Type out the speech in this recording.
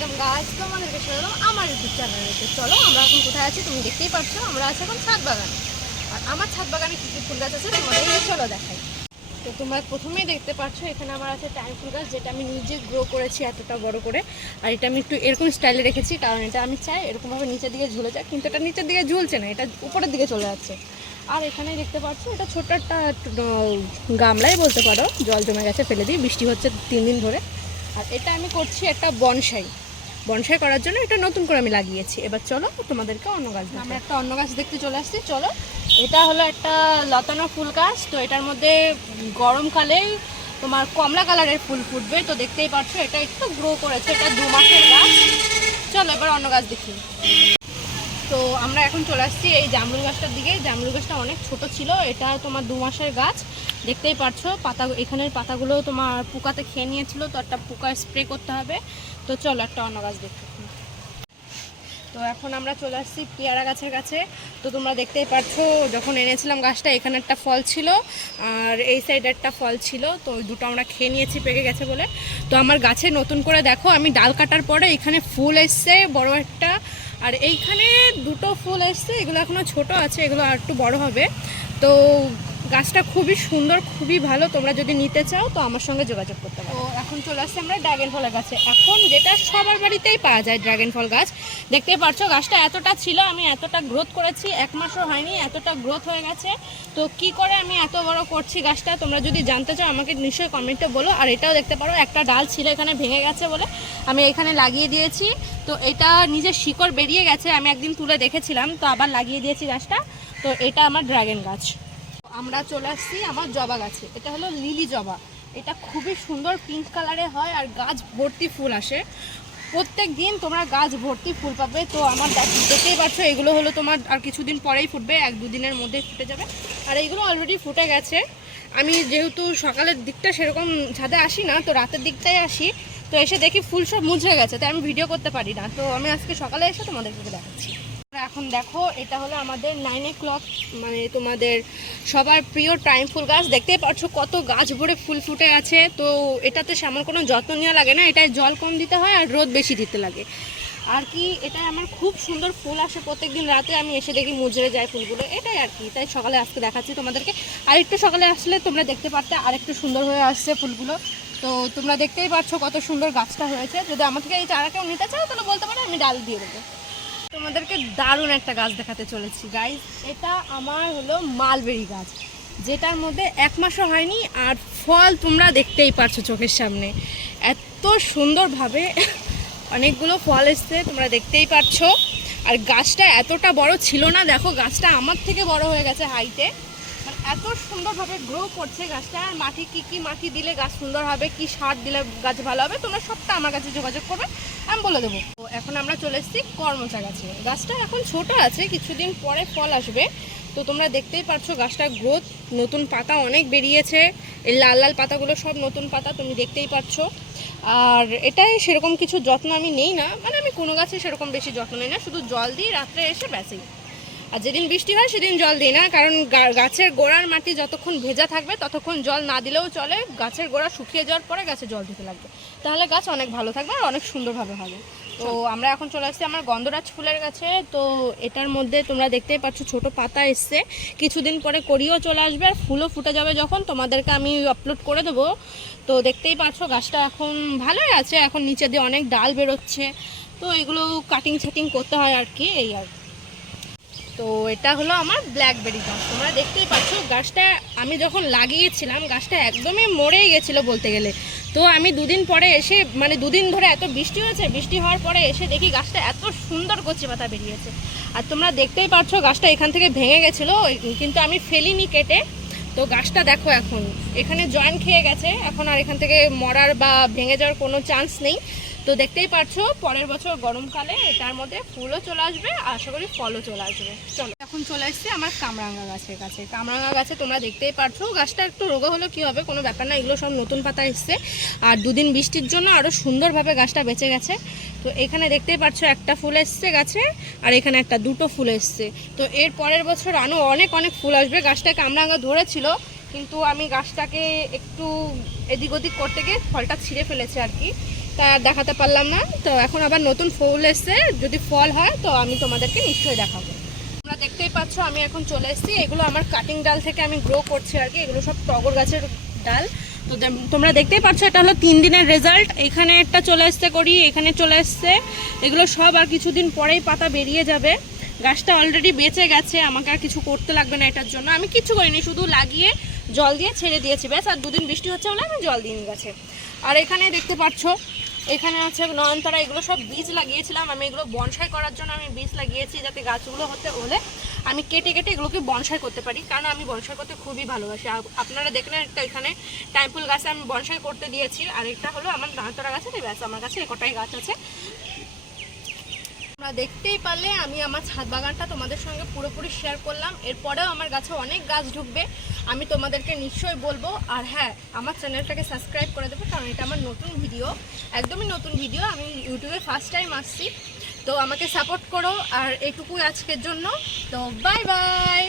একদম গাছ তো আমাদেরকে চলে এলাম আমার ইউটিউব চ্যানেলে। তো চলো আমরা এখন কোথায় আছি তুমি দেখতেই পাচ্ছ আমরা আছি এখন ছাদ বাগানে। আর আমার ছাদ বাগানে কী কী ফুল গাছ আছে তোমাদের চলো দেখাই। তো তোমরা প্রথমেই দেখতে পাচ্ছ এখানে আমার আছে টাইম ফুল গাছ যেটা আমি নিজে গ্রো করেছি এতটা বড় করে। আর এটা আমি একটু এরকম স্টাইলে রেখেছি কারণ এটা আমি চাই এরকমভাবে নিচের দিকে ঝুলে যায় কিন্তু এটা নিচের দিকে ঝুলছে না এটা উপরের দিকে চলে যাচ্ছে। আর এখানে দেখতে পাচ্ছ এটা ছোট্ট একটা গামলাই বলতে পারো জল জমে গেছে ফেলে দিই বৃষ্টি হচ্ছে তিন দিন ধরে। আর এটা আমি করছি একটা বনসাই। বনসাই করার জন্য এটা নতুন করে আমি লাগিয়েছি। এবার চলো তোমাদেরকে অন্য গাছ আমরা একটা অন্য গাছ দেখতে চলে আসছি, চলো। এটা হলো একটা লতানো ফুল গাছ, তো এটার মধ্যে গরমকালে তোমার কমলা কালারের ফুল ফুটবে, তো দেখতেই পাচ্ছ, এটা একটু গ্রো করেছে, এটা দু মাসের গাছ। চলো এবার অন্য গাছ দেখি। তো আমরা এখন চলে আসছি এই জামরুল গাছটার দিকে। জামরুল গাছটা অনেক ছোট ছিল, এটা তোমার দু মাসের গাছ। দেখতেই পারছ, পাতা, এখানের পাতাগুলো তোমার পোকাতে খেয়ে নিয়েছিল, তো একটা পোকা স্প্রে করতে হবে। তো চলো একটা অন্য গাছ দেখতে তো এখন আমরা চলে আসছি পেয়ারা গাছের কাছে। তো তোমরা দেখতেই পাচ্ছো যখন এনেছিলাম গাছটা, এখানে একটা ফল ছিল, আর এই সাইডে একটা ফল ছিল, তো ওই দুটো আমরা খেয়ে নিয়েছি, পেকে গেছে বলে। তো আমার গাছে নতুন করে দেখো, আমি ডাল কাটার পরে এখানে ফুল এসছে, বড় একটা আর এইখানে দুটো ফুল এসছে, এগুলো এখনও ছোট আছে, এগুলো আর একটু বড় হবে। তো গাছটা খুবই সুন্দর, খুবই ভালো। তোমরা যদি নিতে চাও, তো আমার সঙ্গে যোগাযোগ করতে পারো। এখন চলে আসছে আমরা ড্রাগন ফলের গাছে। এখন যেটা সবার বাড়িতেই পাওয়া যায় ড্রাগন ফল গাছ, দেখতেই পাচ্ছ গাছটা এতটা ছিল, আমি এতটা গ্রোথ করেছি, এক মাসও হয়নি, এতটা গ্রোথ হয়ে গেছে। তো কি করে আমি এত বড় করছি গাছটা? তোমরা যদি জানতে চাও, আমাকে নিশ্চয়ই কমেন্টে বলো। আর এটাও দেখতে পারো, একটা ডাল ছিল, এখানে ভেঙে গেছে বলে আমি এখানে লাগিয়ে দিয়েছি। তো এটা নিজের শিকড় বেরিয়ে গেছে, আমি একদিন তুলে দেখেছিলাম, তো আবার লাগিয়ে দিয়েছি গাছটা। তো এটা আমার ড্রাগন গাছ। আমরা চলে আসছি আমার জবা গাছে। এটা হলো লিলি জবা। এটা খুবই সুন্দর পিঙ্ক কালারে হয় আর গাছ ভর্তি ফুল আসে। প্রত্যেক দিন তোমরা গাছ ভর্তি ফুল পাবে। তো আমার দেখ- দেখতেই পাচ্ছ এগুলো হলো তোমার আর কিছুদিন পরেই ফুটবে, এক দুদিনের মধ্যেই ফুটে যাবে। আর এইগুলো অলরেডি ফুটে গেছে। আমি যেহেতু সকালের দিকটা সেরকম ছাদে আসি না, তো রাতের দিকটাই আসি। তো এসে দেখি ফুল সব মুছে গেছে, তাই আমি ভিডিও করতে পারি না। তো আমি আজকে সকালে এসে তোমাদেরকে দেখাচ্ছি। এখন দেখো, এটা হলো আমাদের নাইন ও ক্লক মানে তোমাদের সবার প্রিয় টাইম ফুল গাছ। দেখতেই পাচ্ছ কত গাছ ভরে ফুল ফুটে আছে। তো এটাতে সেমন কোনো যত্ন নেওয়া লাগে না, এটায় জল কম দিতে হয় আর রোদ বেশি দিতে লাগে। আর কি এটা আমার খুব সুন্দর ফুল আসে। প্রত্যেকদিন রাতে আমি এসে দেখি মুজরে যায় ফুলগুলো। এটাই আর কি, তাই সকালে আজকে দেখাচ্ছি তোমাদেরকে। আর একটু সকালে আসলে তোমরা দেখতে পারতে আরেকটু সুন্দর হয়ে আসছে ফুলগুলো। তো তোমরা দেখতেই পাচ্ছ কত সুন্দর গাছটা হয়েছে। যদি আমার থেকে এই চারা কেউ নিতে চাও, তাহলে বলতে পারো আমি ডাল দিয়ে দেবো। তোমাদেরকে দারুণ একটা গাছ দেখাতে চলেছি গাই এটা আমার হলো মালবেরি গাছ, যেটার মধ্যে এক মাসও হয়নি, আর ফল তোমরা দেখতেই পারছ চোখের সামনে। এত সুন্দরভাবে অনেকগুলো ফল এসছে, তোমরা দেখতেই পারছ। আর গাছটা এতটা বড় ছিল না, দেখো, গাছটা আমার থেকে বড় হয়ে গেছে হাইটে এত সুন্দরভাবে গ্রো করছে গাছটা, আর মাটি কি কি মাটি দিলে গাছ সুন্দর হবে, কি সার দিলে গাছ ভালো হবে, তোমরা সবটা আমার কাছে যোগাযোগ করবে, আমি বলে দেবো। তো এখন আমরা চলে এসেছি কর্মচা গাছে। গাছটা এখন ছোট আছে, কিছুদিন পরে ফল আসবে। তো তোমরা দেখতেই পারছ গাছটার গ্রোথ নতুন পাতা অনেক বেরিয়েছে, এই লাল লাল পাতাগুলো সব নতুন পাতা, তুমি দেখতেই পাচ্ছো আর এটাই সেরকম কিছু যত্ন আমি নেই না মানে আমি কোনো গাছে সেরকম বেশি যত্ন নেই না, শুধু জল দিই রাত্রে এসে ব্যাসেই। আর যেদিন বৃষ্টি হয় সেদিন জল দিই না কারণ গাছের গোড়ার মাটি যতক্ষণ ভেজা থাকবে ততক্ষণ জল না দিলেও চলে গাছের গোড়া শুকিয়ে যাওয়ার পরে গাছে জল দিতে লাগবে। তাহলে গাছ অনেক ভালো থাকবে আর অনেক সুন্দরভাবে হবে। তো আমরা এখন চলে আসছি আমার গন্ধরাজ ফুলের কাছে তো এটার মধ্যে তোমরা দেখতেই পাচ্ছ ছোট পাতা এসছে। কিছুদিন পরে করিও চলে আসবে আর ফুলও ফুটে যাবে যখন তোমাদেরকে আমি আপলোড করে দেবো। তো দেখতেই পাচ্ছ গাছটা এখন ভালোই আছে এখন নিচে দিয়ে অনেক ডাল বেরোচ্ছে। তো এগুলো কাটিং ছাটিং করতে হয় আর কি এই আর কি। তো এটা হলো আমার ব্ল্যাকবেরি গাছ তোমরা দেখতেই পাচ্ছ, গাছটা আমি যখন লাগিয়েছিলাম, গাছটা একদমই মরেই গেছিল বলতে গেলে। তো আমি দুদিন পরে এসে মানে দুদিন ধরে এত বৃষ্টি হয়েছে, বৃষ্টি হওয়ার পরে এসে দেখি গাছটা এত সুন্দর কচি পাতা বেরিয়েছে। আর তোমরা দেখতেই পাচ্ছ, গাছটা এখান থেকে ভেঙে গেছিল কিন্তু আমি ফেলিনি কেটে। তো গাছটা দেখো এখন, এখানে জয়েন খেয়ে গেছে, এখন আর এখান থেকে মরার বা ভেঙে যাওয়ার কোনো চান্স নেই। তো দেখতেই পাচ্ছো পরের বছর গরমকালে এটার মধ্যে ফুলও চলে আসবে, আশা করি ফলও চলে আসবে। চলো, এখন চলে আসছে আমার কামরাঙ্গা গাছের কাছে। কামরাঙ্গা গাছে তোমরা দেখতেই পাচ্ছো গাছটা একটু রোগা হলে কি হবে, কোনো ব্যাপার না, এগুলো সব নতুন পাতা এসছে। আর দুদিন বৃষ্টির জন্য আরও সুন্দরভাবে গাছটা বেঁচে গেছে। তো এখানে দেখতেই পাচ্ছ একটা ফুল এসছে গাছে, আর এখানে একটা দুটো ফুল এসছে। তো এর পরের বছর আরও অনেক অনেক ফুল আসবে। গাছটা কামরাঙ্গা ধরেছিল, কিন্তু আমি গাছটাকে একটু এদিক ওদিক করতে গিয়ে ফলটা ছিঁড়ে ফেলেছে আর কি। তা দেখাতে পারলাম না। তো এখন আবার নতুন ফুল এসছে। যদি ফল হয়, তো আমি তোমাদেরকে নিশ্চয়ই দেখাবো। তোমরা দেখতেই পাচ্ছ, আমি এখন চলে এসেছি। এগুলো আমার কাটিং ডাল থেকে আমি গ্রো করছি আর কি। এগুলো সব টগর গাছের ডাল। তো তোমরা দেখতেই পাচ্ছ, এটা হলো তিন দিনের রেজাল্ট এখানে একটা চলে আসতে করি, এখানে চলে আসছে এগুলো সব আর কিছুদিন পরেই পাতা বেরিয়ে যাবে। গাছটা অলরেডি বেঁচে গেছে, আমাকে আর কিছু করতে লাগবে না এটার জন্য। আমি কিছু করিনি, শুধু লাগিয়ে জল দিয়ে ছেড়ে দিয়েছি। ব্যাস, আর দুদিন বৃষ্টি হচ্ছে বলে আমি জল দিইনি গাছে। আর এখানে দেখতে পাচ্ছ এখানে আছে নয়নতারা, এগুলো সব বীজ লাগিয়েছিলাম। আমি এগুলো বনসাই করার জন্য আমি বীজ লাগিয়েছি যাতে গাছগুলো হতে হলে আমি কেটে কেটে এগুলোকে বনসাই করতে পারি, কারণ আমি বনসাই করতে খুবই ভালোবাসি। আপনারা দেখলেন একটা এখানে টাইমফুল গাছে আমি বনসাই করতে দিয়েছি আর একটা হলো আমার নয়নতারা গাছে ব্যাস আমার কাছে একটাই গাছ আছে। তোমরা দেখতেই পারলে আমি আমার ছাদ বাগানটা তোমাদের সঙ্গে পুরোপুরি শেয়ার করলাম। এরপরেও আমার গাছে অনেক গাছ ঢুকবে, আমি তোমাদেরকে নিশ্চয়ই বলব। আর হ্যাঁ আমার চ্যানেলটাকে সাবস্ক্রাইব করে দেবো, কারণ এটা আমার নতুন ভিডিও একদমই নতুন ভিডিও আমি ইউটিউবে ফার্স্ট টাইম আসছি, তো আমাকে সাপোর্ট করো। আর এটুকুই আজকের জন্য, তো বাই বাই